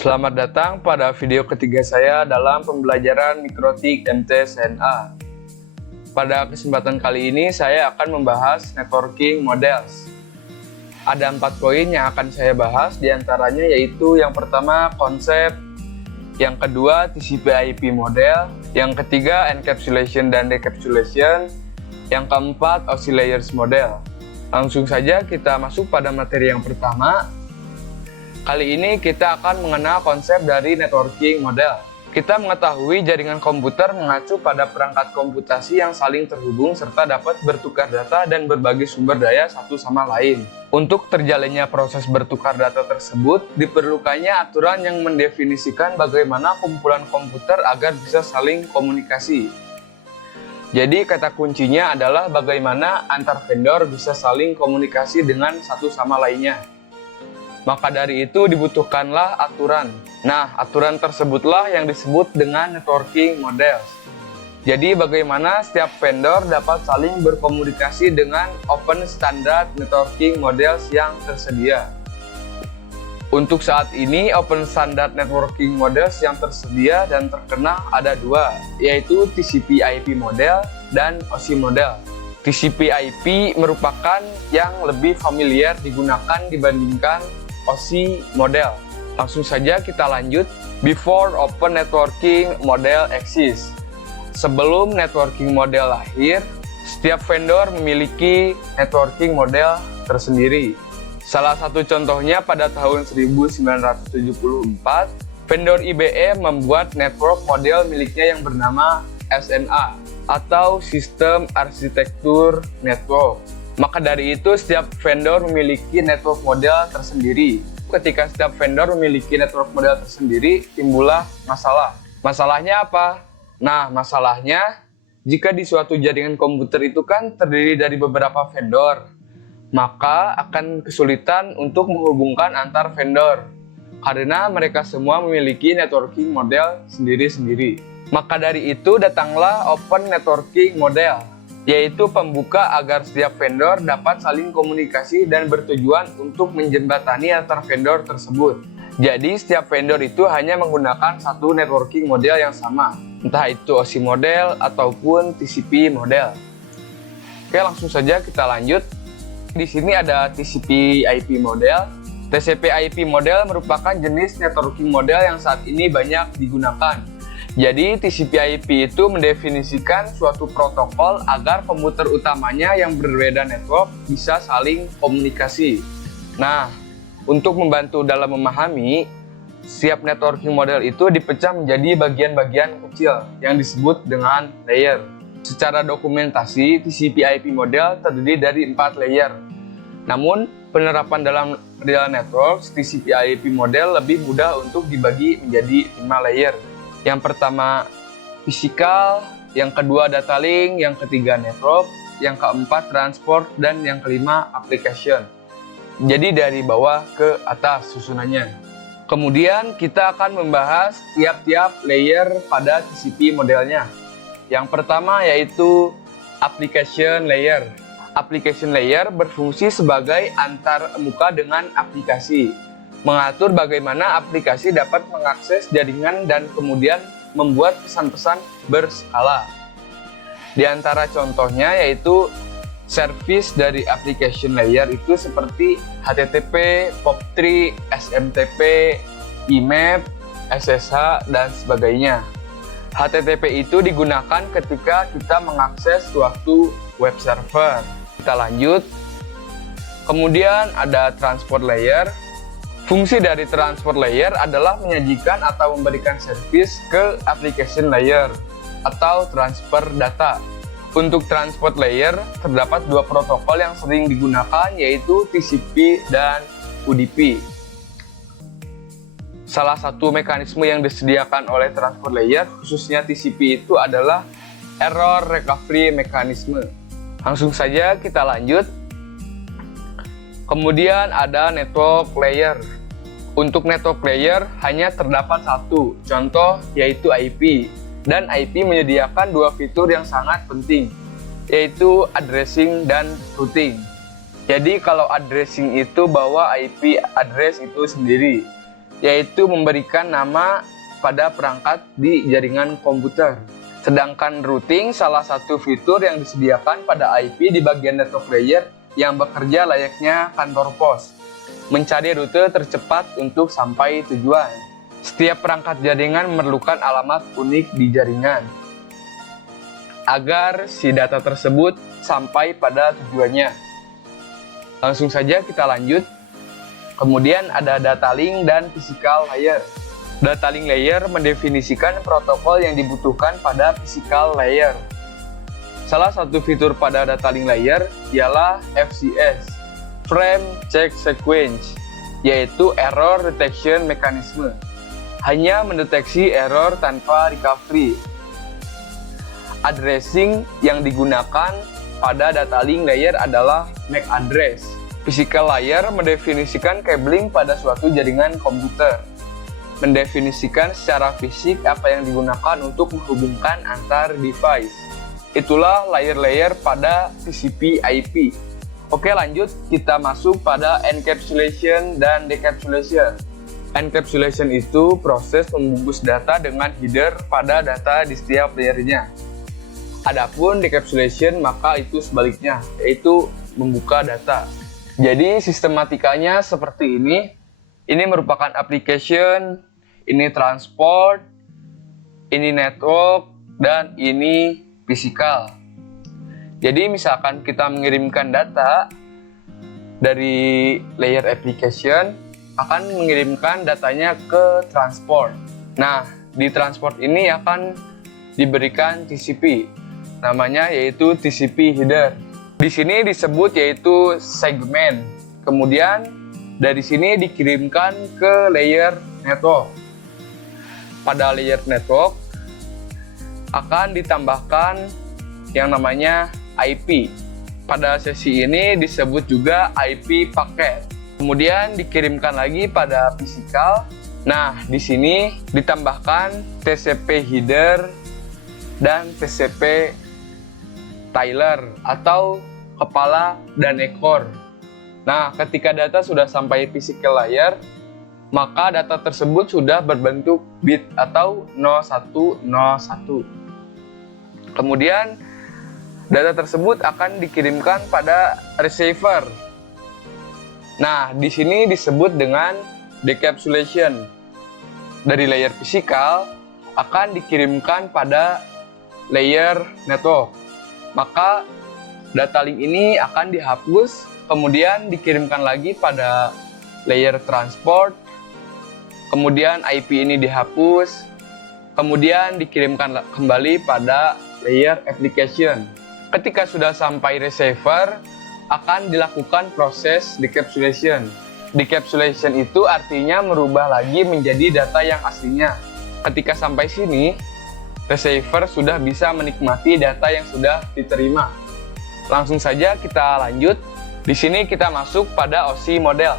Selamat datang pada video ketiga saya dalam pembelajaran Mikrotik MT-SNA. Pada kesempatan kali ini saya akan membahas networking models. Ada 4 poin yang akan saya bahas, diantaranya yaitu yang pertama konsep, yang kedua TCP/IP model, yang ketiga encapsulation dan decapsulation, yang keempat OSI layers model. Langsung saja kita masuk pada materi yang pertama. Kali ini kita akan mengenal konsep dari networking model. Kita mengetahui jaringan komputer mengacu pada perangkat komputasi yang saling terhubung serta dapat bertukar data dan berbagi sumber daya satu sama lain. Untuk terjalinnya proses bertukar data tersebut, diperlukannya aturan yang mendefinisikan bagaimana kumpulan komputer agar bisa saling komunikasi. Jadi kata kuncinya adalah bagaimana antar vendor bisa saling komunikasi dengan satu sama lainnya. Maka dari itu dibutuhkanlah aturan. Nah, aturan tersebutlah yang disebut dengan networking models. Jadi bagaimana setiap vendor dapat saling berkomunikasi dengan open standard networking models yang tersedia. Untuk saat ini, open standard networking models yang tersedia dan terkenal ada 2, yaitu TCP/IP model dan OSI model. TCP/IP merupakan yang lebih familiar digunakan dibandingkan OSI model. Langsung saja kita lanjut. Before open networking model exists. Sebelum networking model lahir, setiap vendor memiliki networking model tersendiri. Salah satu contohnya pada tahun 1974, vendor IBM membuat network model miliknya yang bernama SNA atau Sistem Arsitektur Network. Maka dari itu setiap vendor memiliki network model tersendiri. Ketika setiap vendor memiliki network model tersendiri, timbullah masalah. Masalahnya apa? Nah, masalahnya jika di suatu jaringan komputer itu kan terdiri dari beberapa vendor, maka akan kesulitan untuk menghubungkan antar vendor karena mereka semua memiliki networking model sendiri-sendiri. Maka dari itu datanglah open networking model, yaitu pembuka agar setiap vendor dapat saling komunikasi dan bertujuan untuk menjembatani antar vendor tersebut. Jadi setiap vendor itu hanya menggunakan satu networking model yang sama, entah itu OSI model ataupun TCP model. Oke, langsung saja kita lanjut. Di sini ada TCP/IP model. TCP/IP model merupakan jenis networking model yang saat ini banyak digunakan. Jadi TCP/IP itu mendefinisikan suatu protokol agar komputer utamanya yang berbeda network bisa saling komunikasi. Nah, untuk membantu dalam memahami, setiap networking model itu dipecah menjadi bagian-bagian kecil yang disebut dengan layer. Secara dokumentasi, TCP/IP model terdiri dari 4 layer. Namun, penerapan dalam real network, TCP/IP model lebih mudah untuk dibagi menjadi 5 layer. Yang pertama fisikal, yang kedua data link, yang ketiga network, yang keempat transport, dan yang kelima application. Jadi dari bawah ke atas susunannya. Kemudian kita akan membahas tiap-tiap layer pada TCP modelnya. Yang pertama yaitu application layer. Application layer berfungsi sebagai antarmuka dengan aplikasi, mengatur bagaimana aplikasi dapat mengakses jaringan dan kemudian membuat pesan-pesan berskala. Di antara contohnya yaitu service dari application layer itu seperti HTTP, POP3, SMTP, IMAP, SSH, dan sebagainya. HTTP itu digunakan ketika kita mengakses suatu web server. Kita lanjut. Kemudian ada transport layer. Fungsi dari transport layer adalah menyajikan atau memberikan service ke application layer atau transfer data. Untuk transport layer terdapat 2 protokol yang sering digunakan yaitu TCP dan UDP. Salah satu mekanisme yang disediakan oleh transport layer khususnya TCP itu adalah error recovery mechanism. Langsung saja kita lanjut. Kemudian ada network layer. Untuk network layer hanya terdapat 1 contoh yaitu IP, dan IP menyediakan 2 fitur yang sangat penting yaitu addressing dan routing. Jadi kalau addressing itu bawa IP address itu sendiri, yaitu memberikan nama pada perangkat di jaringan komputer. Sedangkan routing salah satu fitur yang disediakan pada IP di bagian network layer yang bekerja layaknya kantor pos, mencari rute tercepat untuk sampai tujuan. Setiap perangkat jaringan memerlukan alamat unik di jaringan agar si data tersebut sampai pada tujuannya. Langsung saja kita lanjut. Kemudian ada data link dan physical layer. Data link layer mendefinisikan protokol yang dibutuhkan pada physical layer. Salah satu fitur pada data link layer ialah FCS, Frame Check Sequence, yaitu Error Detection Mechanism. Hanya mendeteksi error tanpa recovery. Addressing yang digunakan pada data link layer adalah MAC address. Physical layer mendefinisikan cabling pada suatu jaringan komputer. Mendefinisikan secara fisik apa yang digunakan untuk menghubungkan antar device. Itulah layer-layer pada TCP IP. Oke, lanjut kita masuk pada encapsulation dan decapsulation. Encapsulation itu proses membungkus data dengan header pada data di setiap layernya. Adapun decapsulation maka itu sebaliknya, yaitu membuka data. Jadi sistematikanya seperti ini. Ini merupakan application, ini transport, ini network, dan ini physical. Jadi misalkan kita mengirimkan data dari layer application, akan mengirimkan datanya ke transport. Nah, di transport ini akan diberikan TCP. Namanya yaitu TCP header. Di sini disebut yaitu segmen. Kemudian dari sini dikirimkan ke layer network. Pada layer network akan ditambahkan yang namanya IP. Pada sesi ini disebut juga IP paket. Kemudian dikirimkan lagi pada physical. Nah, di sini ditambahkan TCP header dan TCP Tyler atau kepala dan ekor. Nah, ketika data sudah sampai physical layer, maka data tersebut sudah berbentuk bit atau 0101. Kemudian data tersebut akan dikirimkan pada receiver. Nah, di sini disebut dengan decapsulation. Dari layer physical akan dikirimkan pada layer network. Maka data link ini akan dihapus, kemudian dikirimkan lagi pada layer transport, kemudian IP ini dihapus, kemudian dikirimkan kembali pada layer application. Ketika sudah sampai receiver, akan dilakukan proses decapsulation. Decapsulation itu artinya merubah lagi menjadi data yang aslinya. Ketika sampai sini, receiver sudah bisa menikmati data yang sudah diterima. Langsung saja kita lanjut. Di sini kita masuk pada OSI model.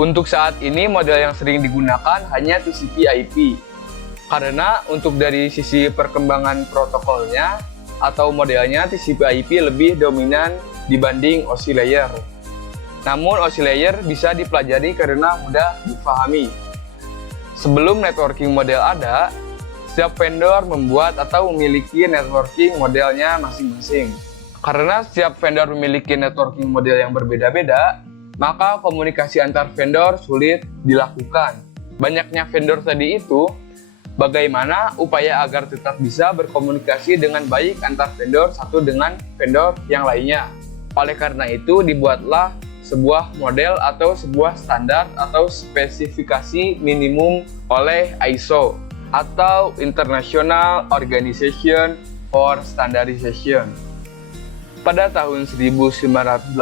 Untuk saat ini model yang sering digunakan hanya TCP/IP. Karena untuk dari sisi perkembangan protokolnya atau modelnya TCP/IP lebih dominan dibanding OSI layer. Namun OSI layer bisa dipelajari karena mudah dipahami. Sebelum networking model ada, setiap vendor membuat atau memiliki networking modelnya masing-masing. Karena setiap vendor memiliki networking model yang berbeda-beda, maka komunikasi antar vendor sulit dilakukan. Banyaknya vendor tadi itu, bagaimana upaya agar tetap bisa berkomunikasi dengan baik antar vendor satu dengan vendor yang lainnya. Oleh karena itu, dibuatlah sebuah model atau sebuah standar atau spesifikasi minimum oleh ISO atau International Organization for Standardization pada tahun 1984,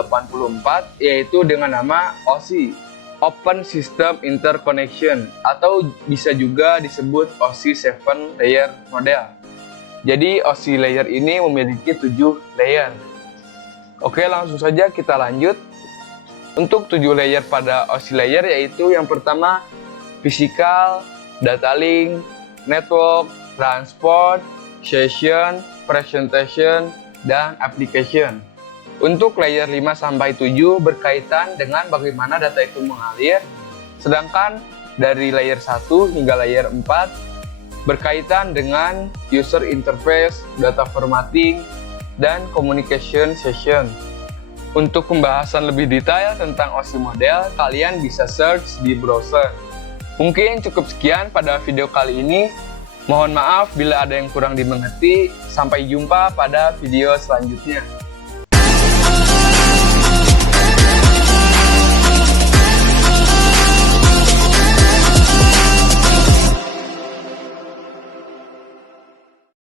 yaitu dengan nama OSI, Open System Interconnection, atau bisa juga disebut OSI 7 Layer Model. Jadi OSI layer ini memiliki 7 layer. Oke, langsung saja kita lanjut. Untuk 7 layer pada OSI layer yaitu yang pertama physical, data link, network, transport, session, presentation, dan application. Untuk layer 5-7 berkaitan dengan bagaimana data itu mengalir, sedangkan dari layer 1 hingga layer 4 berkaitan dengan user interface, data formatting, dan communication session. Untuk pembahasan lebih detail tentang OSI model, kalian bisa search di browser. Mungkin cukup sekian pada video kali ini. Mohon maaf bila ada yang kurang dimengerti. Sampai jumpa pada video selanjutnya.